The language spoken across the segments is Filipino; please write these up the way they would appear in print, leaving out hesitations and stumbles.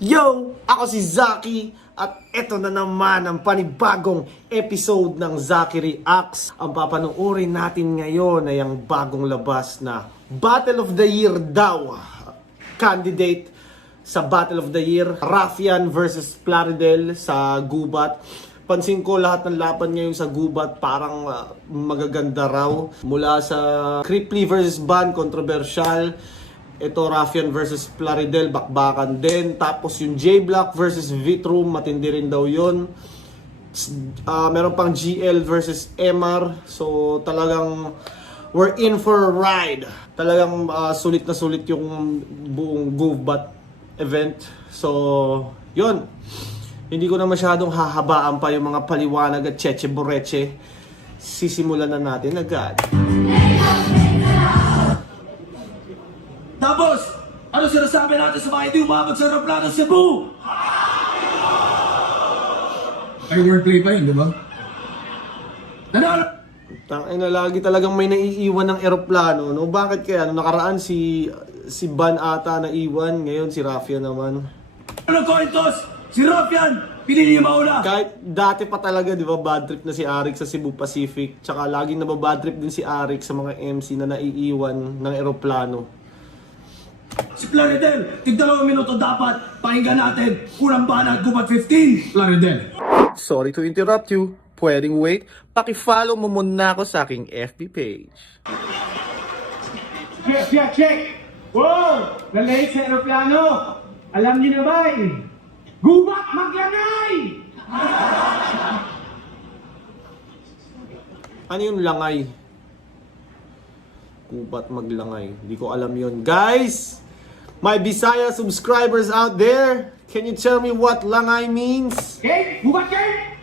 Yo! Ako si Zaki at eto na naman ang panibagong episode ng Zaki Reacts. Ang papanoorin natin ngayon ay ang bagong labas na Battle of the Year daw. Candidate sa Battle of the Year, Raffian versus Plaridel sa Gubat. Pansin ko lahat ng laban ngayon sa Gubat parang magaganda raw. Mula sa Cripply versus Ban, controversial. Ito Raffian versus Plaridel, bakbakan din. Tapos yung J-Block versus Vitrum, matindi rin daw yun. Meron pang GL versus MR. So talagang we're in for a ride. Talagang sulit na sulit yung buong Gubat event. So yun. Hindi ko na masyadong hahabaan pa yung mga paliwanag at cheche boreche. Sisimulan na natin agad. Tapos, ano sinasabi natin sa mga hindi umabot sa aeroplano sa Cebu? Ay, wordplay pa yun, di ba? Nanalo! Tangina, lagi talagang may naiiwan ng eroplano, no? Bakit kaya? Nung nakaraan si Ban ata naiwan, ngayon si Raffian naman. Ano coin toss? Si Raffian, pinili yung mauna. Kahit dati pa talaga, di ba, bad trip na si Arik sa Cebu Pacific. Tsaka laging nababad trip din si Arik sa mga MC na naiiwan ng eroplano. Si Plaridel, tig-2 minuto dapat. Pakinggan natin. Unang banat, Gubat 15. Plaridel. Sorry to interrupt you. Pwedeng wait. Paki-follow mo muna ako sa aking FB page. Check! Wow! Nalate sa aeroplano! Alam niyo na ba eh? Gubat maglangay! Ano yung langay? Gubat maglangay. Hindi ko alam yun. Guys! My Bisaya subscribers out there, can you tell me what langay means? Okay? Gubat kayo!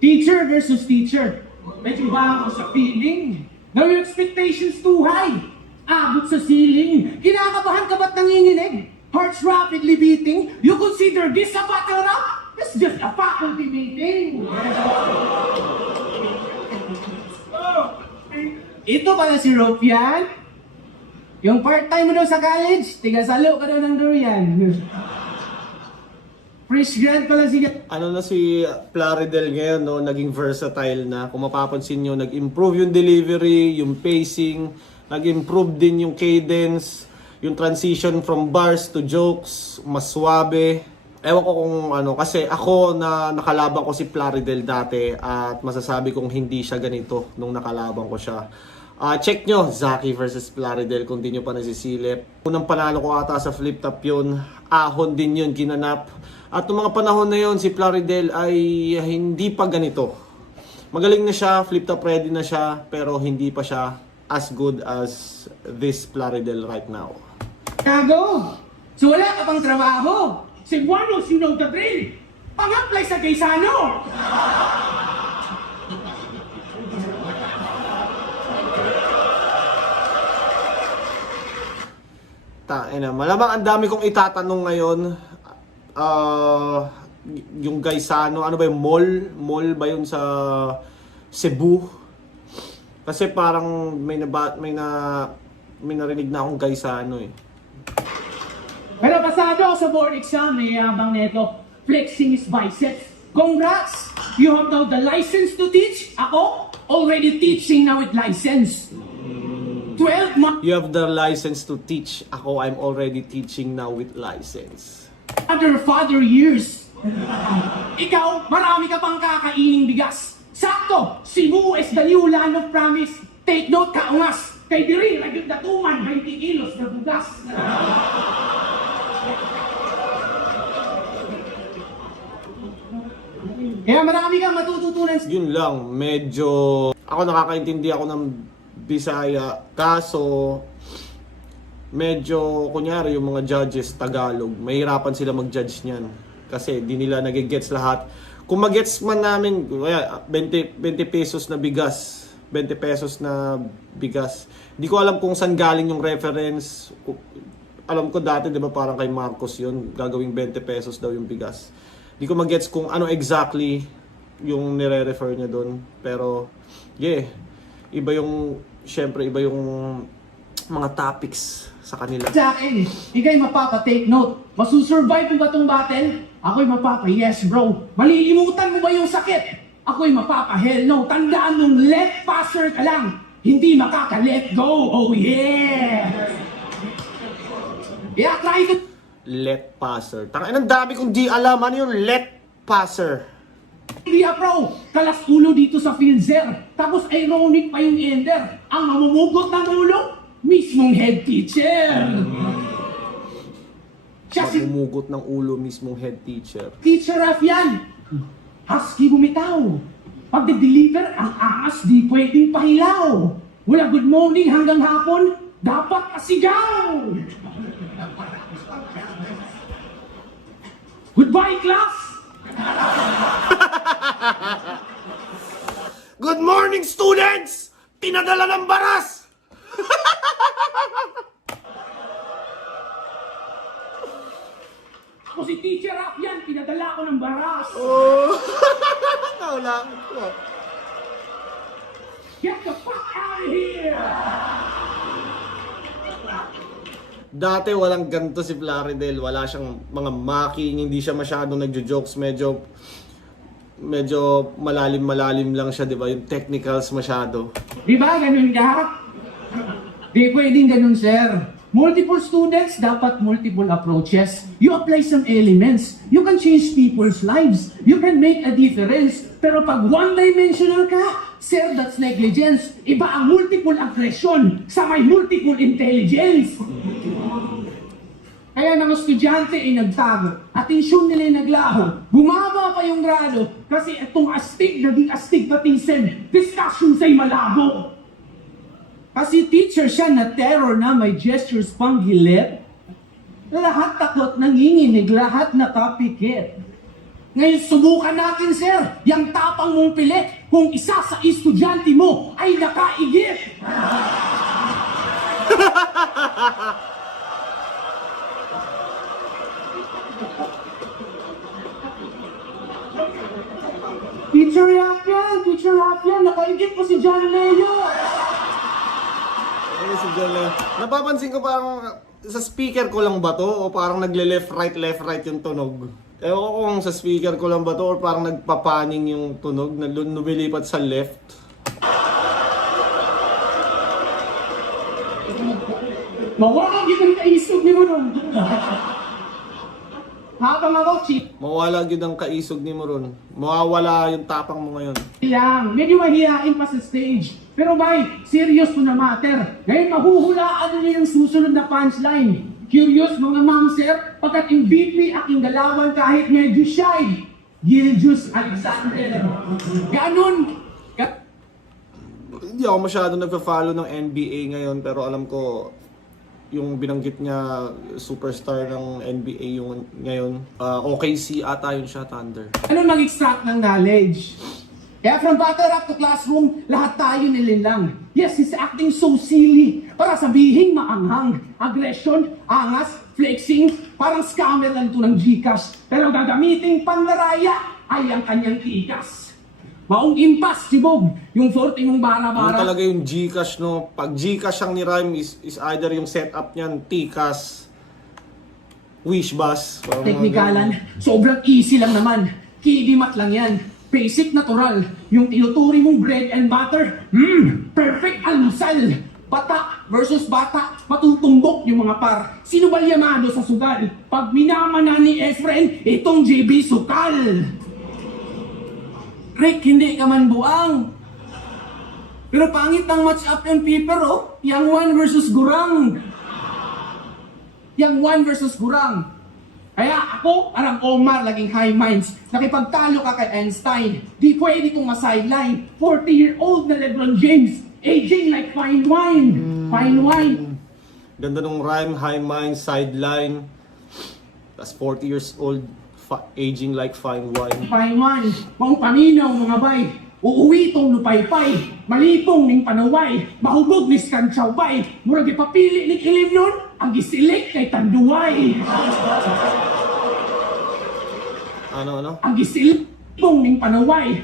Teacher versus teacher. Medyo ba ako sa feeling? Now your expectations too high. Abot sa ceiling. Kinakabahan ka ba't nanginginig? Hearts rapidly beating. You consider this a battle rap? It's just a faculty meeting. Ito pala si Raffian. Yung part-time mo daw sa college, tiga-salo ka daw ng durian. Fresh grad pala siya. Ano na si Plaridel ngayon, no? Naging versatile na. Kung mapapansin nyo, nag-improve yung delivery, yung pacing, nag-improve din yung cadence, yung transition from bars to jokes, mas suabe. Ewan ko kung ano, kasi ako na nakalaban ko si Plaridel dati at masasabi kong hindi siya ganito nung nakalaban ko siya. Check nyo, Zaki versus Plaridel kung di nyo pa nasisilip. Unang panalo ko ata sa flip top yun, ahon din yun, ginanap. At noong mga panahon na yun, si Plaridel ay hindi pa ganito. Magaling na siya, flip top ready na siya, pero hindi pa siya as good as this Plaridel right now. Gago! So wala ka pang trabaho. Cebuanos, you know the drill. Pang-apply sa Gaisano. Malamang ang dami kong itatanong ngayon. Yung Gaisano, ano ba yung mall? Mall ba yun sa Cebu? Kasi parang may narinig na akong Gaisano eh. Pero pasado ako sa board exam, may yabang neto. Flexing is biceps. Congrats! You have now the license to teach. Ako, already teaching now with license. 12 months. You have the license to teach. Ako, I'm already teaching now with license. Father years. Ikaw, marami ka pang kakaining bigas. Sakto, Cebu is the new land of promise. Take note ka, ungas. Kay diri, lagyan datuman, 20 kilos na bugas. Kaya marami kang matututunan. Yun lang, medyo... Ako nakakaintindi ako ng Bisaya. Kaso, medyo, kunyari, yung mga judges, Tagalog, mahirapan sila mag-judge niyan. Kasi di nila nagigets lahat. Kung mag-gets man namin, 20 pesos na bigas, 20 pesos na bigas. Di ko alam kung saan galing yung reference. Alam ko dati, di ba, parang kay Marcos yun, gagawing 20 pesos daw yung bigas. Di ko mag-gets kung ano exactly yung nire-refer niya doon. Pero, yeah, iba yung, syempre, iba yung mga topics sa kanila. Sa akin, ikay mapapa-take note. Masusurvive mo ba tong battle? Ako'y mapapa-yes bro. Malilimutan mo ba yung sakit? Ako'y mapapa-hell no. Tandaan mong let passer ka lang. Hindi makaka-let go. Oh yeah! Yeah, try to... Let passer. Tangin, ang dami kong di alam. Ano yung let passer? Hindi bro, kalas ulo dito sa field sir. Tapos ironic pa yung ender. Ang mamumugot ng ulo, mismong head teacher. Siya si Magumugot ng ulo mismong head teacher. Teacher Raf yan. Husky bumitaw. Pag deliver ang angas di pwedeng pahilaw. Mula good morning hanggang hapon, dapat asigaw. Goodbye class! Good morning, students! Pinadala ng baras! Ako si Teacher Raf yan, pinadala ko ng baras. Oh. Wala. Get the fuck out of here! Dati walang ganito si Plaridel. Wala siyang mga mocking, hindi siya masyadong nagjo-jokes. Medyo malalim-malalim lang siya, di ba? Yung technicals masyado. Di ba ganun ka? Di pwedeng ganun sir. Multiple students, dapat multiple approaches. You apply some elements. You can change people's lives. You can make a difference. Pero pag one-dimensional ka, sir, that's negligence. Iba ang multiple aggression sa may multiple intelligence. Kaya mga estudyante ay nagtago. Atensyon nila ay naglaho. Bumaba pa yung grado kasi itong astig naging astigmatism. Discussions ay malabo. Kasi teacher siya na terror na may gestures pang gilit. Lahat takot nanginginig, lahat nakapikit. Ngayon subukan natin sir, yung tapang mong pilit kung isa sa estudyante mo ay nakaigit. Teacher Rafian, nakaigit po si John Leo. Ayun si John Leo. Napapansin ko parang sa speaker ko lang ba to o parang nagle-left right yung tunog. Ewan ko kung sa speaker ko lang ba to or parang nagpapaning yung tunog na lumilipat sa left. Mawala yung kaisog ni mo nun. Habang ako, cheat Mawala yun ang kaisog ni mo ron. Mawawala yung tapang mo ngayon. lang. Medyo mahihain pa sa stage. Pero bay, serious to na matter. Ngayon mahuhulaan niyo yung susunod na punchline. Curious mga ma'am sir, pagkat yung BP aking galawan kahit medyo shy. Gildius Alexander. Ganon. Hindi ako masyado nagpa-follow ng NBA ngayon pero alam ko yung binanggit niya superstar ng NBA yung ngayon. OKC ata yun siya, Thunder. Ano mag-extract ng knowledge? Kaya from battle up to classroom, lahat tayo nililang. Yes, he's acting so silly. Para sabihin maanghang. Aggression, angas, flexing, parang scammer lang ito ng Gcash. Pero gagamiting panlaraya ay ang kanyang tikas. Maong impas, sibog, yung 40 mong Yung bara-bara. talaga yung Gcash, no? Pag Gcash ang ni-rhyme is either yung setup niyan, Tcash, Wishbus. parang mga Teknikalan, ganun. sobrang easy lang naman. Kidimat lang yan. Basic natural. Yung tinuturi mong bread and butter. Perfect almusal. Bata versus bata. Matutumbok yung mga par. Sino ba yamado sa sugal? Pag minamana ni Efren, itong JB Sukal. Rick, hindi ka man buang. Pero pangit ang match up yung paper, oh. Yang 1 versus Gurang. Yang 1 versus Gurang. Kaya ako, parang Omar, laging high minds. Nakipagtalo ka kay Einstein. Di pwede kong ma-sideline. 40-year-old na LeBron James. Aging like fine wine. Fine wine. Ganda nung rhyme, high mind, sideline. Tapos 40 years old, aging like fine wine. Fine wine. Maong paminaw mga bay. Uuwi tong lupaypay. Malipong ning panaway. Mahubog ni Skanchawbay. Murag ipapili ni Kilim nun. Ang gisilik kay Tanduay. Ano? Ang gisilpong ning panaway.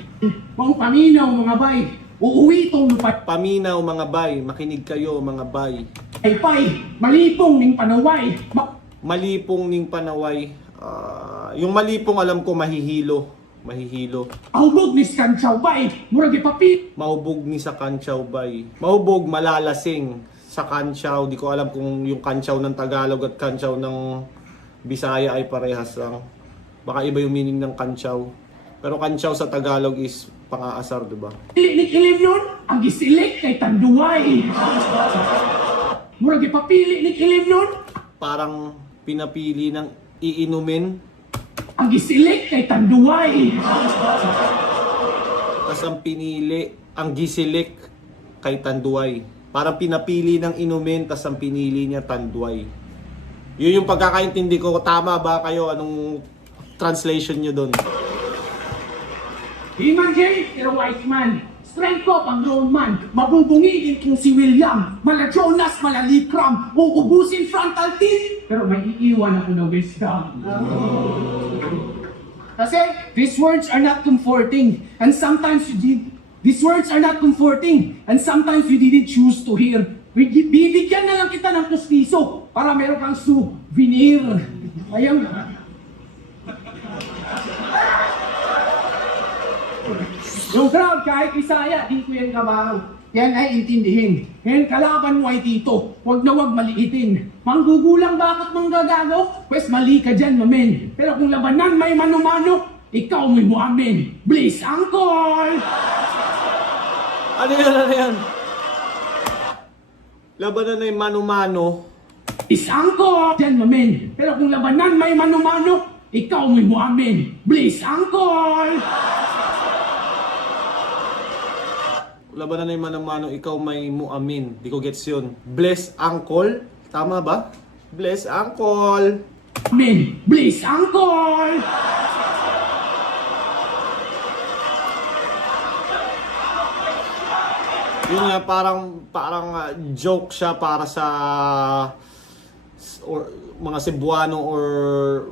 Maong paminaw mga bay. Uuwi tong lupay. Paminaw mga bay, makinig kayo mga bay. Pay, malipong ning panaway. Malipong ning panaway. Yung malipong alam ko mahihilo. Ahubog ni Skanchaw bay, murag ipapi. Mahubog ni sa kantsaw bay. Mahubog, malalasing sa kantsaw. Di ko alam kung yung kantsaw ng Tagalog at kantsaw ng Bisaya ay parehas lang. Baka iba yung meaning ng kantsaw. Pero kantsaw sa Tagalog is pang-aasar, di ba? Ilim nun, ang gisilik kay Tanduay. Murag ipapili ni ilim nun, Parang pinapili ng iinumin. ang gisilik kay Tanduay. Tapos ang pinili, ang gisilik kay Tanduay. Parang pinapili ng inumin, tapos ang pinili niya Tanduay. Yun yung pagkakaintindi ko. Tama ba kayo? Anong translation nyo doon? Himan Jay, pero white man. Strength ko pang lone man. Mabubungigin kung si William. Mala Jonas, mala Likram. Uubusin frontal teeth. Pero may iiwan ako na wisdom. Kasi, these words are not comforting. And sometimes you did. These words are not comforting. And sometimes you didn't choose to hear. Bibigyan na lang kita ng pustiso para meron kang souvenir. Ayun. Yung crowd, kahit Isaya, di ko yan kabaw. Yan ay intindihin. Ngayon kalaban mo ay tito, wag na wag maliitin. Manggugulang bakit manggagago? Pwes mali ka dyan, mamen. Pero kung labanan may manumano, ikaw may mo amen. Please, uncle! Ano yan? Labanan na yung mano-mano. Please, uncle! Dyan, mamen. Pero kung labanan may manumano, ikaw may mo amen. Please, uncle! Labanan na yung mano-mano, ikaw may muamin. Di ko gets yun. Bless uncle? Tama ba? Bless uncle! Amen. Please, uncle! Yun nga, parang joke siya para sa or mga Cebuano or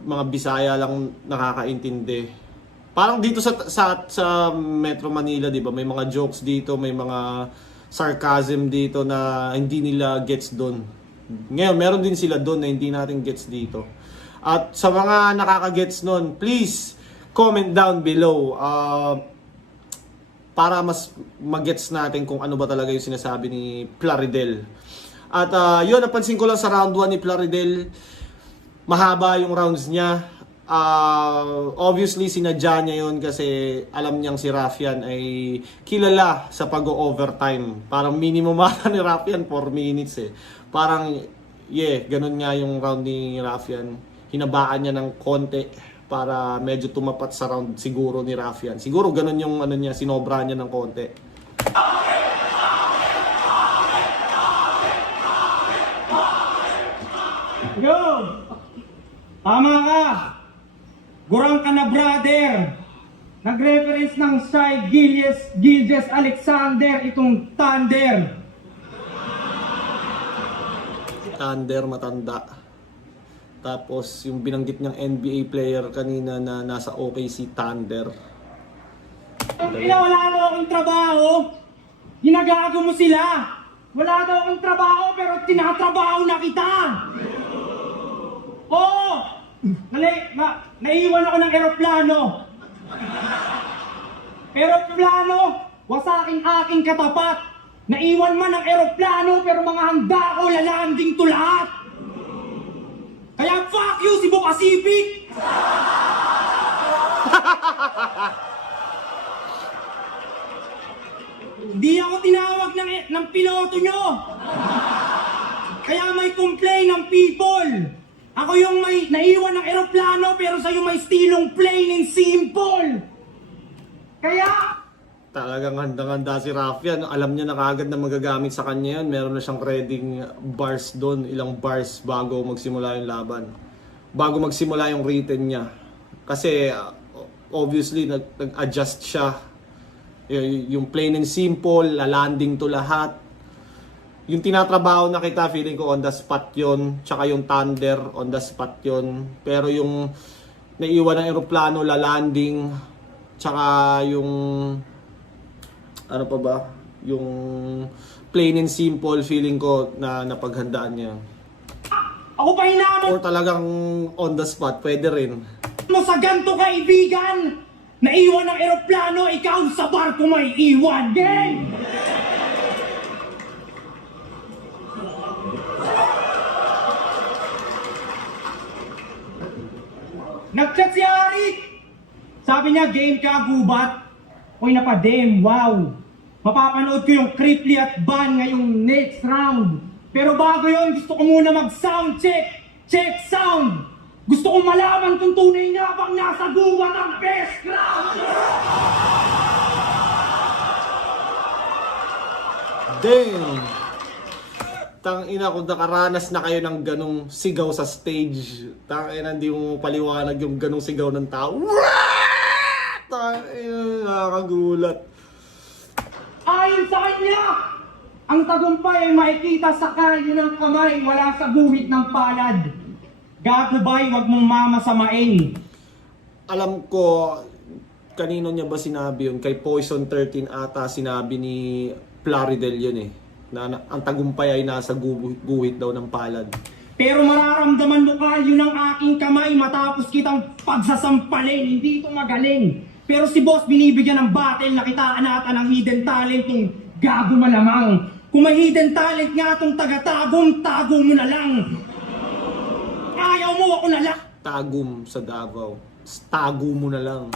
mga Bisaya lang nakakaintindi. Parang dito sa Metro Manila, 'di ba? May mga jokes dito, may mga sarcasm dito na hindi nila gets doon. Ngayon, meron din sila doon na hindi natin gets dito. At sa mga nakaka-gets noon, please comment down below. Para mas magets natin kung ano ba talaga yung sinasabi ni Plaridel. At yun, napansin ko lang sa round 1 ni Plaridel, mahaba yung rounds niya. Obviously, sinadya niya yun kasi alam niyang si Rafian ay kilala sa pag-overtime. Parang minimum ata ni Rafian 4 minutes eh. Parang, ganun nga yung round ni Rafian. Hinabaan niya ng konti para medyo tumapat sa round siguro ni Rafian. Siguro ganun yung ano niya, sinobra niya ng konti. Yo! Tama ka! Gurang ka na, brother! Nag-reference ng side Gilges Alexander, itong Thunder. Thunder, matanda. Tapos yung binanggit niyang NBA player kanina na nasa OKC, Thunder. Wala daw akong trabaho. Ginagago mo sila. Wala daw akong trabaho pero tinatrabaho na kita. Oo! Naiwan ako ng eroplano. Eroplano, wasaking aking katapat. Naiwan man ang eroplano pero mga handa ko lalanding to lahat. Kaya fuck you, Cebu Pacific! Hindi ako tinawag ng piloto nyo. Kaya may complain ng people. Ako yung may naiwan ng eroplano pero sa'yo may stilong plain and simple. Kaya... Talagang handang-handa si Rafian. Alam niya na kaagad na magagamit sa kanya yan. Meron na siyang reading bars doon. Ilang bars bago magsimula yung laban. Bago magsimula yung written niya. Kasi obviously nag-adjust siya. Yung plain and simple, lalanding to lahat. Yung tinatrabaho na kita, feeling ko on the spot yun. Tsaka yung Thunder, on the spot yun. Pero yung naiwan ng eroplano, lalanding. Tsaka yung... ano pa ba? Yung plain and simple, feeling ko na napaghandaan niya. Ako pa hinamon Or talagang on the spot, pwede rin. mo sa ganto kaibigan. Naiwan ng eroplano, ikaw sa barko may iwan. Game! Nag-chat si Arik! Sabi niya, game ka, gubat. Uy, napadem, wow. Mapapanood ko yung Cripply at Ban ngayong next round. Pero bago yon, gusto ko muna mag-sound check. Check sound! Gusto kong malaman kung tunay nga bang nasa gubat ang best crowd! Damn! Tangina, kung nakaranas na kayo ng ganong sigaw sa stage, tangina, hindi mo paliwanag yung ganong sigaw ng tao. Tangina, nakakagulat. Ayon sa kanya, ang tagumpay ay makikita sa kalyo ng kamay, wala sa guhit ng palad. Gagubay, wag mong mamasamain. Alam ko, kanino niya ba sinabi yun? Kay Poison 13 ata sinabi ni Plaridel yun eh. Na ang tagumpay ay nasa guhit daw ng palad. Pero mararamdaman mo kalyo ng aking kamay matapos kitang pagsasampalin. Hindi ito magaling. Pero si boss binibigyan ng battle, nakitaan natin ang hidden talent ng gago malamang. Kung may hidden talent nga itong taga-tagong, tago mo na lang. Ayaw mo, ako na lang. Tagum sa Davao. Tago mo na lang.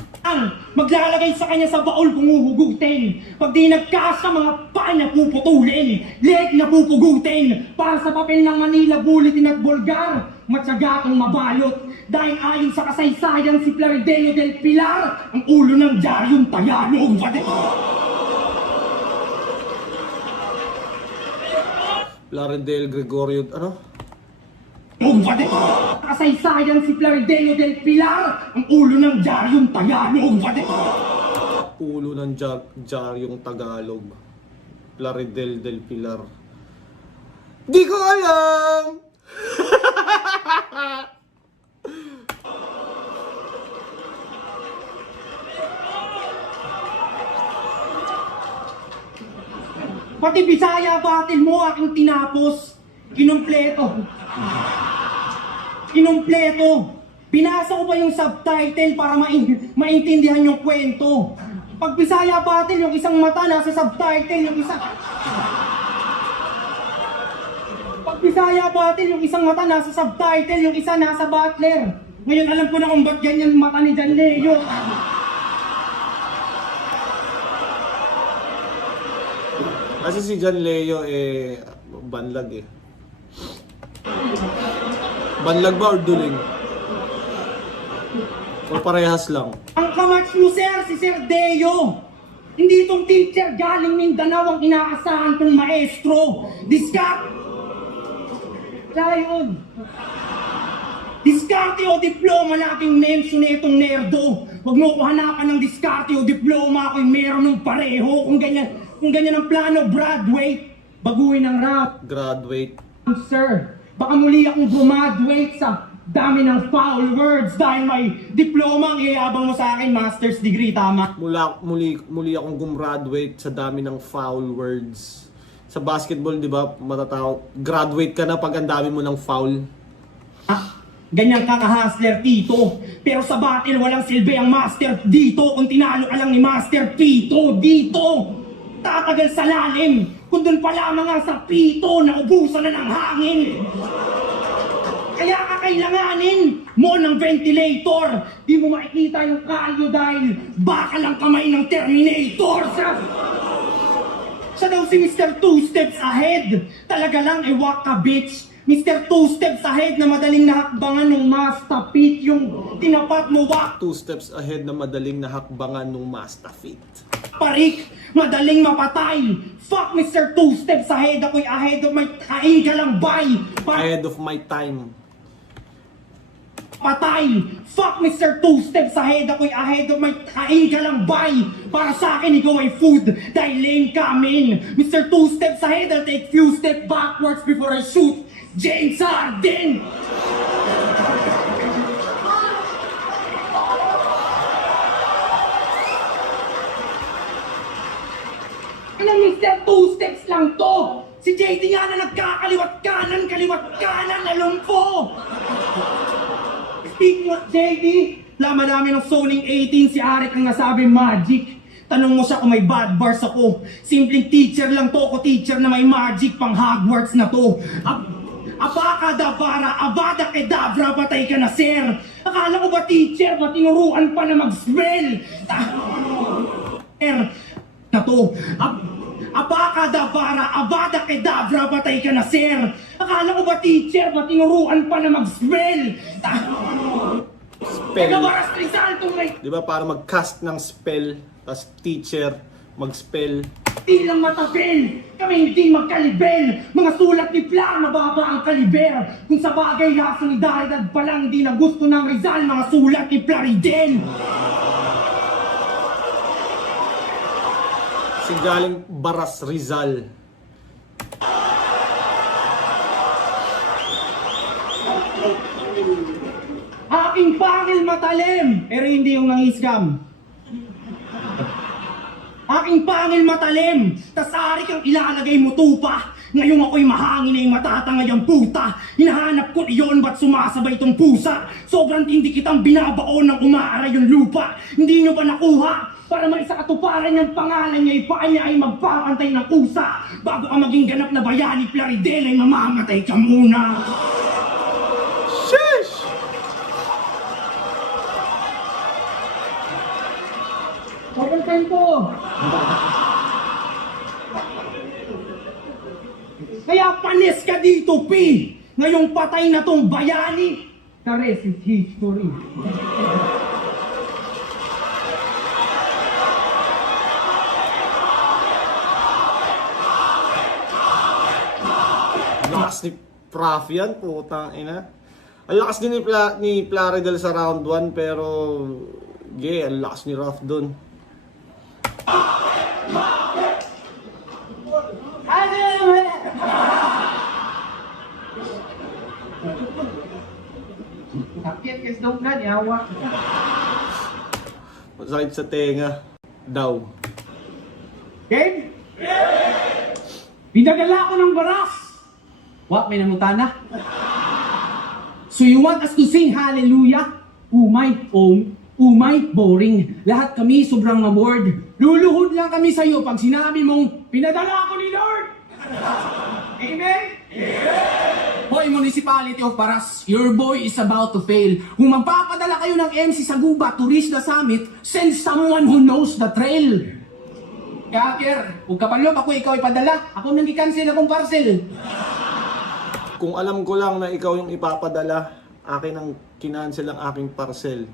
Maglalagay sa kanya sa baol kung uhugutin. Pag di nagkasa, mga paa niya puputulin. Leg na pupugutin. Para sa papel ng Manila Bulletin at Bulgar, matyaga kang mabalot. Dahil ayon sa kasaysayan si Plaridel del Pilar, ang ulo ng Diaryong Tagalog. Plaridel Gregorio, ano? Kasaysayan si Plaridel del Pilar, ang ulo ng Diaryong Tagalog. Ulo ng Diaryong Tagalog. Plaridel del Pilar. Di ko alam! Pati Bisaya battle mo aking tinapos. Kinumpleto. Binasa ko ba yung subtitle para maintindihan yung kwento? Pag Bisaya battle, yung isang mata nasa subtitle, yung isang... Pag Bisaya battle, yung isang mata nasa subtitle, yung isa nasa butler. Ngayon alam ko na kung ba't ganyan mata ni John Leo. Kasi si John Leo banlag eh. Banlag ba or duling? O parehas lang? Ang kamatch mo, sir, si Sir Deo. Hindi itong teacher galing Mindanao ang inaasahan kong maestro. Diskarte o diploma na aking mention na itong nerdo. Huwag mo ko hanapan ng diskarte o diploma, ako'y meron ng pareho. Kung ganyan ang plano, graduate. Baguhin ang rap. Graduate. Sir, baka muli akong graduate sa dami ng foul words dahil may diploma ang iabang mo sa akin, master's degree, tama? Muli akong gumraduate sa dami ng foul words. Sa basketball, di ba, graduate ka na pag ang dami mo ng foul. Ganyan ka ka-hustler, Tito. Pero sa battle, walang silbi ang Master dito. Kung tinalo ka lang ni Master Pito, dito. Tatagal sa lalim. Kung doon pa lamang nga sa Pito, naubusan na ng hangin. Kaya ka kailanganin mo ng ventilator. Di mo makikita yung kalyo dahil baka lang kamay ng Terminator. Siya daw si Mr. Two Steps Ahead. Talaga lang, waka bitch. Mr. Two Steps Ahead na madaling nahakbangan ng Mastafit. Yung tinapat mo wak. 2 steps ahead na madaling nahakbangan ng Mastafit. Parik, madaling mapatay. Fuck Mr. Two Steps Ahead. Ako'y ahead of my kain ka lang, bye. Ahead of my time. Patay! Fuck Mr. Two Steps Ahead. Ako'y ahead of my kain ka lang, bye. Para sa akin, ikaw ay food. Dahil lame ka, men. Mr. Two Steps Ahead, I'll take few steps backwards before I shoot. James Harden! Ano, Mr. Two Steps lang to? Talunan kaliwat kanan na lumpo! Speaking of JD, laman namin ng zoning 18 si Arik ang nasabi magic. Tanong mo siya kung may bad bars ako. Simpleng teacher lang to ako, teacher na may magic pang Hogwarts na to. Abakadabara, abada kedavra, patay ka na sir. Akala ko ba teacher, ba tinuruan pa na mag-spell? Na to. Abakadabara, abada kedavra, patay ka na sir. Akala ko ba teacher, ba tinuruan pa na mag-spell? Spell. Nagabaras Rizal itong may Di ba para mag-cast ng spell, tas teacher, mag-spell. di lang matabel. Kami hindi magkalibel. Mga sulat ni Pla, mababa ang kaliber. Kung sa bagay lasang idahidad pa lang, di na gusto ng Rizal, mga sulat ni Plaridel. Si galing Baras Rizal. Aking pangil matalim, pero hindi yung nangiscam. Aking pangil matalim, tas ari kang ilalagay mo tupa. Ngayon ako'y mahangin ay matatangay ang puta. Hinahanap ko iyon, ba't sumasabay tong pusa? Sobrang tindi kitang binabaon ng umaaray yung lupa. Hindi nyo ba nakuha? Para may sa katuparan niyang pangalan niya, ipaan niya ay magpapantay ng kusa. Bago ka maging ganap na bayani, Plaridel, ay mamamatay ka muna. Sheesh! Sobrang tempo. Kaya panis ka dito, P! Ngayong patay na tong bayani. The rest is history. Lakas ni Prof yan, putang ina. Ang lakas din ni Plaridel sa round 1, pero ang lakas ni Raf dun. Sakit kes dong kan, yawa. Masakit sa tenga. Daw. Game? Pinadala ko ng baras. What, may namutana? So you want us to sing hallelujah? Umay, boring. Lahat kami sobrang na-bored. Luluhod lang kami sa'yo pag sinabi mong, pinadala ako ni Lord! Amen? Hoy, Municipality of Paras, your boy is about to fail. Kung magpapadala kayo ng MC sa Guba to reach the summit, send someone who knows the trail. Kaker, huwag ka palok, ako ikaw ipadala. Ako nang i-cancel akong parcel. Kung alam ko lang na ikaw yung ipapadala, akin ang kinancel ang aking parcel.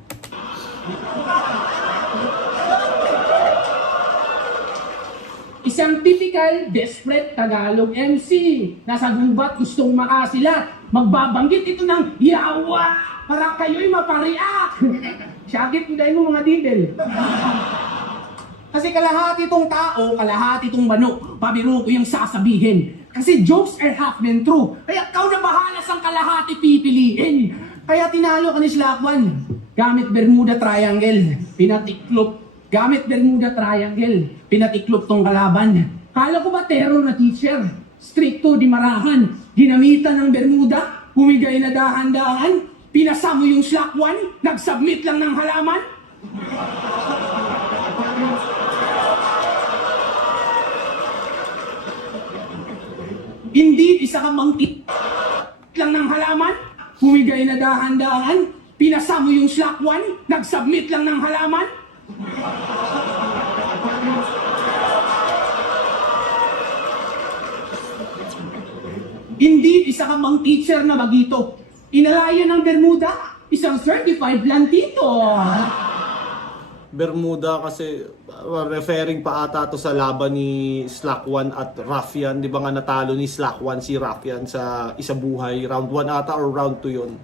Isang typical desperate Tagalog MC. Nasa gubat gustong makasilat. Magbabanggit ito ng yawa para kayo'y mapariak. Syakit mo dahil mo mga didel. Kasi kalahati itong tao, kalahati itong manok. Pabiro ko yung sasabihin. Kasi jokes are half men true. Kaya ikaw na bahala sang kalahati pipiliin. Kaya tinalo ka ni Slakwan. Gamit Bermuda Triangle. Pinatiklop. Gamit Bermuda Triangle. Pinatiklop tong kalaban. Kala ko ba terror na teacher? Stricto di marahan. Ginamitan ng Bermuda. Humigay na dahan-dahan. Pinasa mo yung Slakwan. Nag-submit lang ng halaman. Hindi, isa ka mangtit lang ng halaman. Humigay na dahan-dahan. Pinasa mo yung Slakwan. Nag-submit lang ng halaman. Hindi, isa ka mang teacher na bagito. Inalaya ng Bermuda, isang certified plantito. Bermuda kasi referring pa ata to sa laban ni Slakwan at Raffian. Di ba nga natalo ni Slakwan si Raffian sa isa buhay? Round 1 ata or round 2 yun?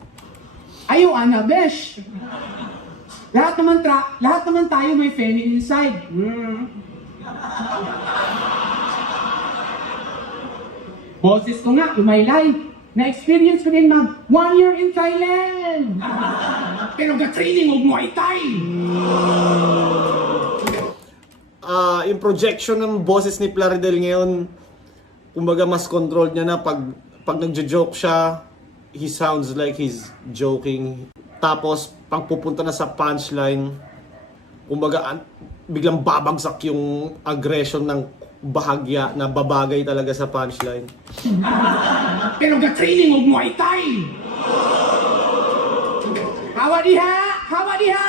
Ayaw, Ana, besh. Lahat naman tayo may feminine inside. Boses ko nga, umaylay. Na-experience ko din, ma'am. 1 year in Thailand. Pero ka-training og Muay Thai. Yung projection ng boses ni Plaridel ngayon, kumbaga mas controlled niya na pag pag nagjo-joke siya, he sounds like he's joking. Tapos, pag pupunta na sa punchline, kumbaga, biglang babagsak yung aggression ng bahagya na babagay talaga sa punchline. Pero ga-training og Muay Thai! Hawa diha! Hawa diha!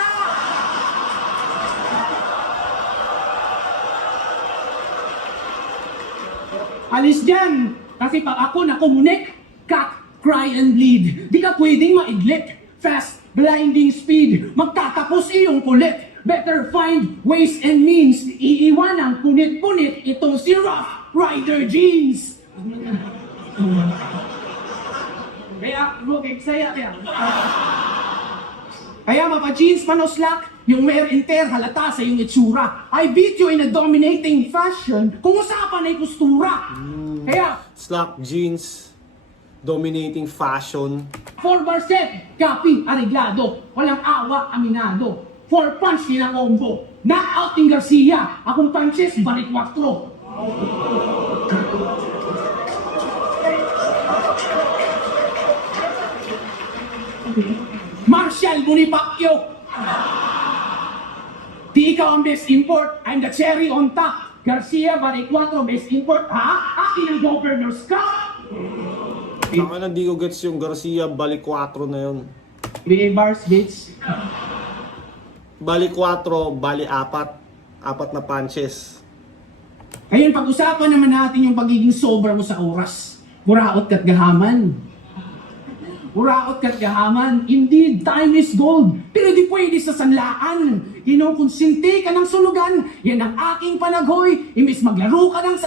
Alis dyan! Kasi pag ako nakumunik, cut, cry, and bleed. Di ka pwedeng maiglit. Fast, blinding speed. Magtatapos iyong kulit. Better find ways and means. Iiwan ang punit-punit itong si Rough Rider Jeans. Kaya, saya kaya. Kaya mapa-jeans panoslak, yung wear and tear halata sa iyong itsura. I beat you in a dominating fashion kung usapan ay postura. Kaya, Slack jeans, dominating fashion. 4-bar set, copy, areglado, walang awa, aminado. 4 punch ni ng ombo, knockout ni Garcia, akong punches, balik 4. Marshall Bonifacio. Di ikaw ang best import, I'm the cherry on top. Garcia, balik 4, best import, ha? Akin ang governor's cup. Saka na di ko gets yung Garcia, balik 4 na yun. 3 bars, bitch. Balik 4, bali 4. 4 na punches. Ngayon, pag-usapan naman natin yung pagiging sobra mo sa oras. Buraot ka't gahaman. Buraot ka't gahaman. Indeed, time is gold. Pero di pwede sa sanlaan. Kinukonsinti ka ng sunugan. Yan ang aking panaghoy. Imbis maglaro ka ng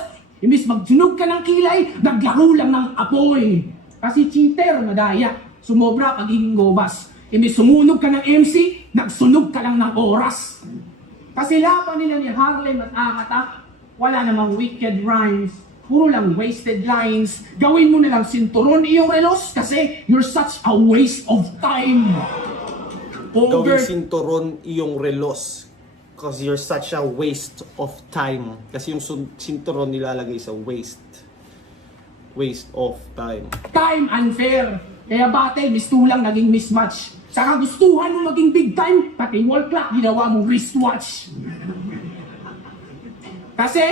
imbis magsunog ka ng kilay, naglaro lang ng apoy. Kasi chinter, madaya. Sumobra pagiging gobas. Imbis sumunog ka ng MC, nagsunog ka lang ng oras. Kasi laban nila ni Harlem at Akata, wala namang wicked rhymes, puro lang wasted lines. Gawin mo na lang sinturon iyong relos kasi you're such a waste of time. Gawing sinturon iyong relos. Because you're such a waste of time. Kasi yung sinturon nilalagay sa waste. Waste of time. Time unfair. Kaya battle, mistulang naging mismatch. Sa kagustuhan mo maging big time, pati wall clock ginawa mong wristwatch. Kasi,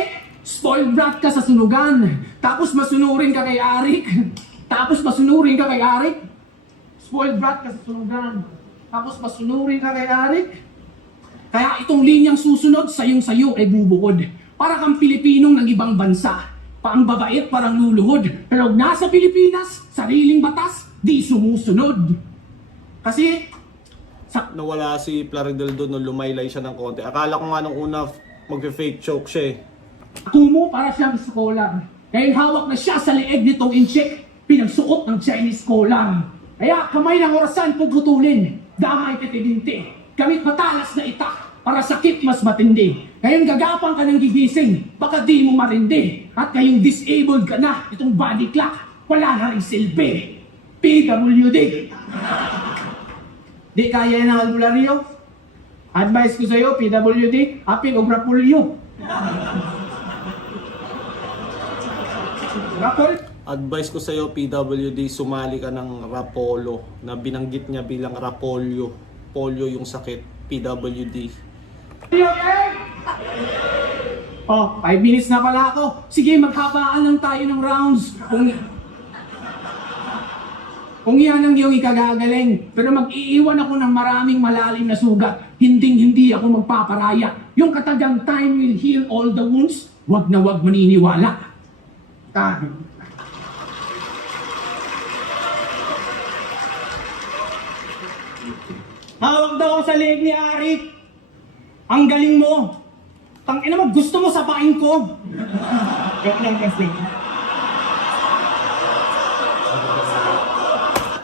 spoiled brat ka sa sunugan. Tapos masunurin ka kay Arik. Spoiled brat ka sa sunugan. Tapos masunurin ka kay Arik. Kaya itong linyang susunod, sayong-sayo ay bubukod. Para kang Pilipinong ng ibang bansa. Paang babait parang luluhod. Pero nasa Pilipinas, sariling batas, di sumusunod. Kasi, Nawala si Plaridel doon nung lumaylay siya ng konti. Akala ko nga nung una mag-fake choke siya eh. kumo para siyang scholar. Dahil hawak na siya sa leeg nitong incheck, pinagsuot ng Chinese scholar. Kaya kamay ng orasan puputulin, damay tetibinte, gamit matalas na itak, para sakit mas matindi. Ngayon gagapang ka ng gigising, baka di mo marindi. At ngayong disabled ka na, itong body clock, wala na rin silbi. PWD. Di kaya ng albularyo? Advice ko sa'yo, PWD, apil o grapulyo. Rapol? Advice ko sa'yo, PWD, sumali ka ng Rapolo na binanggit niya bilang Rapolyo. Polio yung sakit, PWD. Okay? Oh, 5 minutes na pala ako. Sige, maghabaan lang tayo ng rounds. Kung yan ang iyong ikagagaling, pero mag-iiwan ako ng maraming malalim na sugat, hindi ako magpaparaya. Yung katagang time will heal all the wounds, wag na wag maniniwala. Hawak daw ako sa leg ni Arik. Ang galing mo. Tangina mo, gusto mo sapain ko. Joke lang kasi.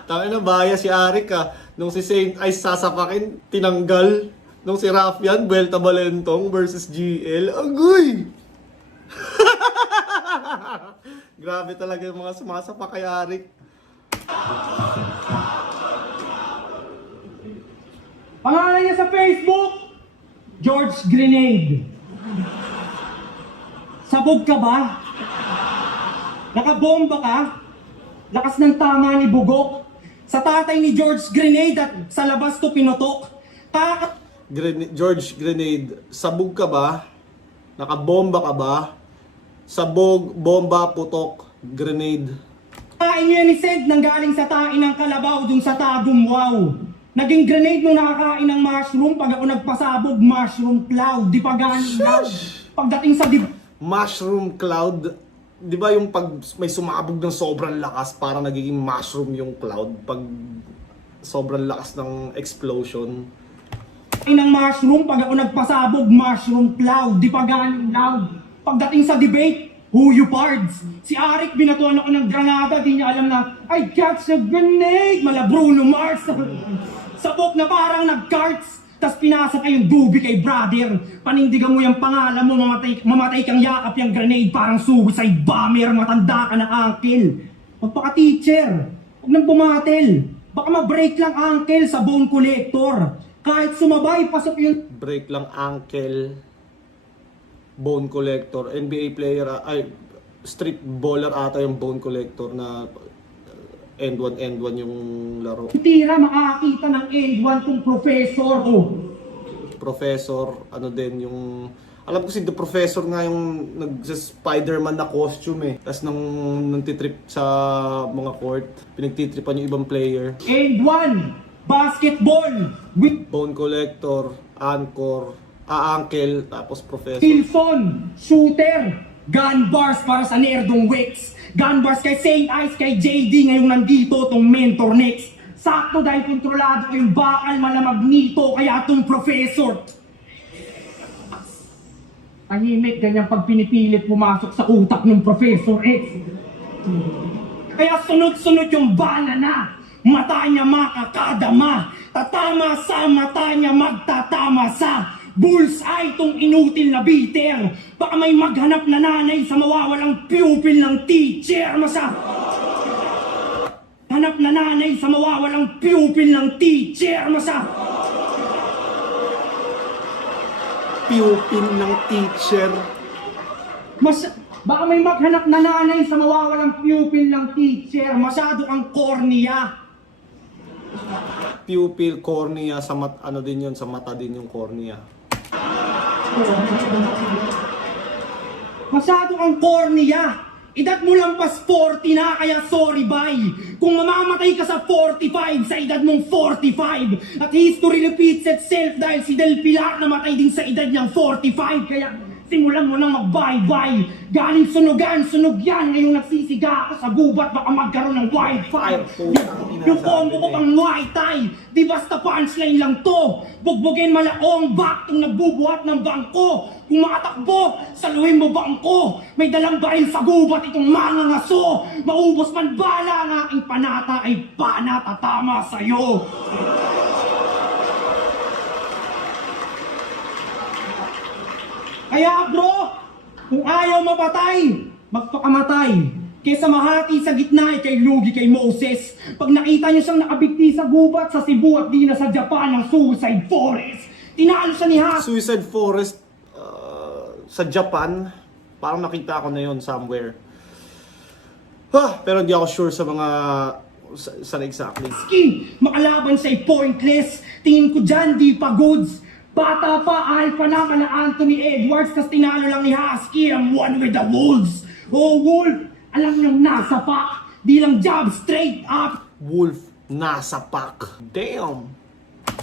Tangin na baya si Arik nung si Saint Ice sasapakin, tinanggal. Nung si Rafian, Buelta Balentong versus GL, agoy! Grabe talaga yung mga sumasapa kay Arik. Pangalan niya sa Facebook, George Grenade. Sabog ka ba? Nakabomba ka? Lakas ng tama ni Bugok. Sa tatay ni George Grenade at sa labas to pinutok. George Grenade, sabog ka ba? Nakabomba ka ba? Sabog, bomba, putok, grenade. Kain niya ni Sed nang galing sa tain ng kalabaw dun sa Tagum, wow. Naging grenade nung nakakain ng mushroom. Pag ako nagpasabog, mushroom cloud. Di pa galing loud. Pagdating sa Mushroom cloud, di ba yung pag may sumabog ng sobrang lakas, parang nagiging mushroom yung cloud pag sobrang lakas ng explosion. ng mushroom, pag ako nagpasabog, mushroom cloud. Di pa galing loud. Pagdating sa debate, who you pards? Si Arik, binatuan ako ng granada, di niya alam na, I catch a grenade! Mala Bruno Mars! Sabog na parang nag-carts, tas pinasa kayong dubi kay brother. Panindigan mo yung pangalan mo, mamatay kang yakap yung grenade, parang suicide bomber, matanda ka na uncle. Magpaka-teacher, huwag nang bumatel. Baka ma-break lang uncle sa bone collector. Kahit sumabay, pasok yung Break lang ankle, bone collector, NBA player, ay street baller ata yung bone collector na end 1 yung laro. tira, makakita ng A1 kung professor ko. Professor, ano din yung... Alam ko si The Professor nga yung nag-Spider-Man na costume eh. Tapos nang nagtitrip sa mga court, pinagtitripan yung ibang player. A1, basketball, with Bone collector, anchor, uncle, tapos professor. Wilson, shooter, gun bars para sa nerdong Wex. Gun bars kay St. Ice, kay JD, ngayong nandito tong mentor next. Sakto dahil kontrolado ko yung bakal malamag nito, kaya tong professor. Tahimik ganyan pag pinipilit pumasok sa utak ng Professor X. Kaya sunod-sunod yung bala na. Mata niya makakadama. Tatama sa mata niya magtatama sa bullseye tong inutil na bitter. Baka may maghanap na nanay sa mawawalang pupil ng teacher. Hanap na nanay sa mawawalang pupil ng teacher. Pupil ng teacher. Baka may maghanap na nanay sa mawawalang pupil ng teacher. Masyado kang cornea. Pupil, cornea, sa ano din yun, sa mata din yung cornea. Masyado kang cornea. Edad mo lang pas 40 na, kaya sorry bye. Kung mamamatay ka sa 45, sa edad mong 45. At history repeats itself dahil si Del Pilar namatay din sa edad niyang 45. Kaya simulan mo nang mag-bye-bye. Galing sunugan, sunog yan. Ngayong nagsisiga ako sa gubat, baka magkaroon ng wildfire. Yung combo ko pang Muay Thai. Di basta punchline lang to. Bugbugin malaong back tong nagbubuhat ng bangko. Kung makatakbo, saluhin mo bangko. May dalang baril sa gubat itong mga ngaso. Maubos man bala ang aking panata ay panatatama sa'yo. Kaya bro, kung ayaw mapatay, magpakamatay. Kesa mahati sa gitna ay kay lugi kay Moses. Pag nakita niyo siyang nakabigti sa gubat sa Cebu at di na sa Japan ng Suicide Forest. Tinalo siya ni Has. Suicide Forest sa Japan, parang nakita ko na yon somewhere. Pero hindi ako sure sa mga sa exactly. Makalaban siya'y pointless. Tingin ko dyan, di pa goods. Bata pa, alpha na kala Anthony Edwards, tas tinalo lang ni Husky ang one with the Wolves. Oh, Wolf, alam niyong nasa pack. Di lang jab straight up. Wolf, nasa pack. Damn!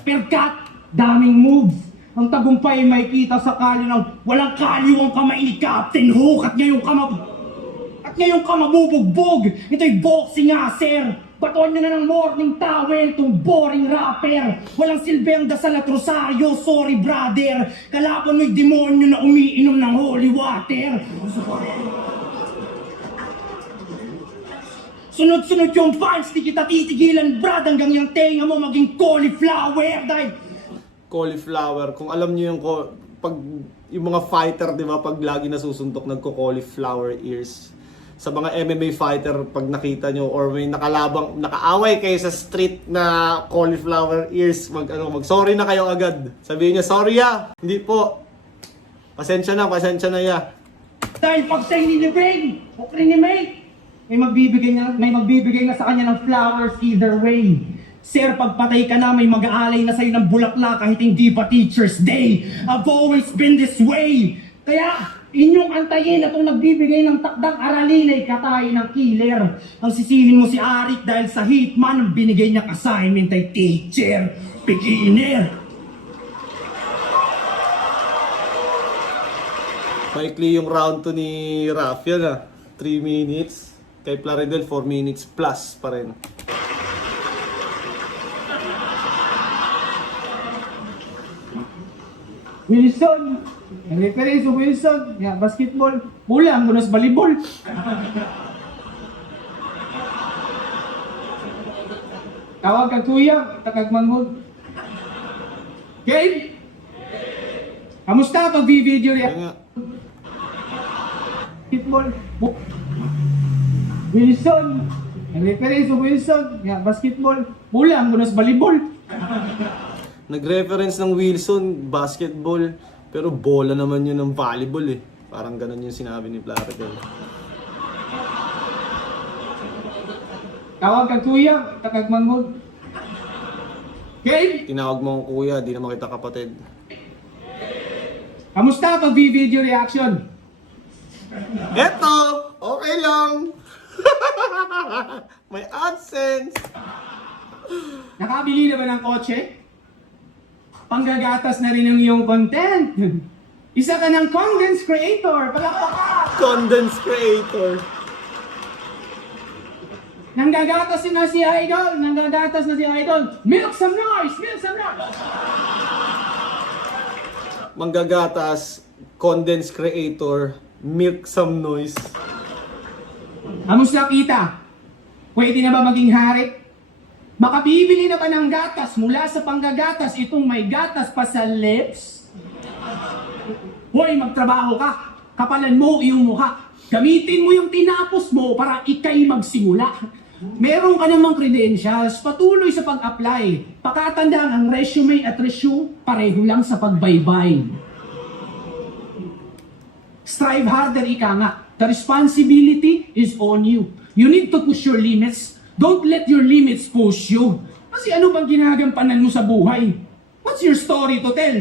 Perkat, daming moves. Ang tagumpay may kita sa kalyo ng walang kaliwang kamay ni Captain Hook at ngayong ka mabubugbog. Ito'y boxing nga, sir. Batuan nyo na ng morning towel tong boring rapper. Walang silbi ang dasal at rosaryo. Sorry brother, kalaban mo'y demonyo na umiinom ng holy water. Sunod-sunod yung fans, di kita titigilan brad hanggang yung tenga mo maging cauliflower. Dahil Cauliflower, kung alam niyo yung pag yung mga fighter, 'di ba, pag lagi nasusuntok nagko-cauliflower ears. Sa mga MMA fighter, pag nakita nyo or may nakaaway kayo sa street na cauliflower ears, mag sorry na kayo agad. Sabihin niya, sorry hindi po. Pasensya na ya. dahil pag sa'yo nilibing o krinimate, may magbibigay na sa kanya ng flowers either way. Sir, pagpatay ka na, may mag-aalay na sa'yo ng bulaklak kahit hindi pa Teacher's Day. I've always been this way. Kaya, inyong antayin na itong nagbibigay ng takdang aralin ay katay ng killer. Ang sisihin mo si Arik dahil sa hitman ang binigay niyang assignment ay teacher. Beginner. Maikli yung round 2 ni Rafael 3 minutes. Kay Plaridel 4 minutes plus pa rin. Wilson! Ang reference sa Wilson, nga basketball. Mula, muna sa volleyball. Tawag kang kuya, takag manghod. Game? Kamusta pag video Kaya react? nga, Basketball. Wilson! Ang reference sa Wilson, nga basketball. Mula, muna sa volleyball. nag-reference ng Wilson, basketball. Pero bola naman yun ng volleyball eh. Parang ganun yung sinabi ni Plaridel. Tawag kang kuya, takag manghod. Game? Tinawag mo akong kuya, di naman kita kapatid. Kamusta pag video reaction? Eto! Okay lang! May AdSense! Nakabili na ba ng kotse? Panggagatas na rin ang iyong content. Isa ka ng content creator. Palakpakan! Condense creator. Nanggagatas na si Idol. Nanggagatas na si Idol. Milk some noise! Milk some noise! Manggagatas, condense creator, milk some noise. Kamusta kita? Pwede na ba maging hari? Makabibili na ba ng gatas mula sa panggagatas itong may gatas pa sa lips? Hoy, magtrabaho ka. Kapalan mo iyong mukha. Gamitin mo yung tinapos mo para ikay magsimula. Meron ka namang credentials, patuloy sa pag-apply. Pakatandaan ang resume at resume, pareho lang sa pagbaybay. Strive harder, ika nga. The responsibility is on you. You need to push your limits. Don't let your limits push you. Kasi ano bang ginagampanan mo sa buhay? What's your story to tell?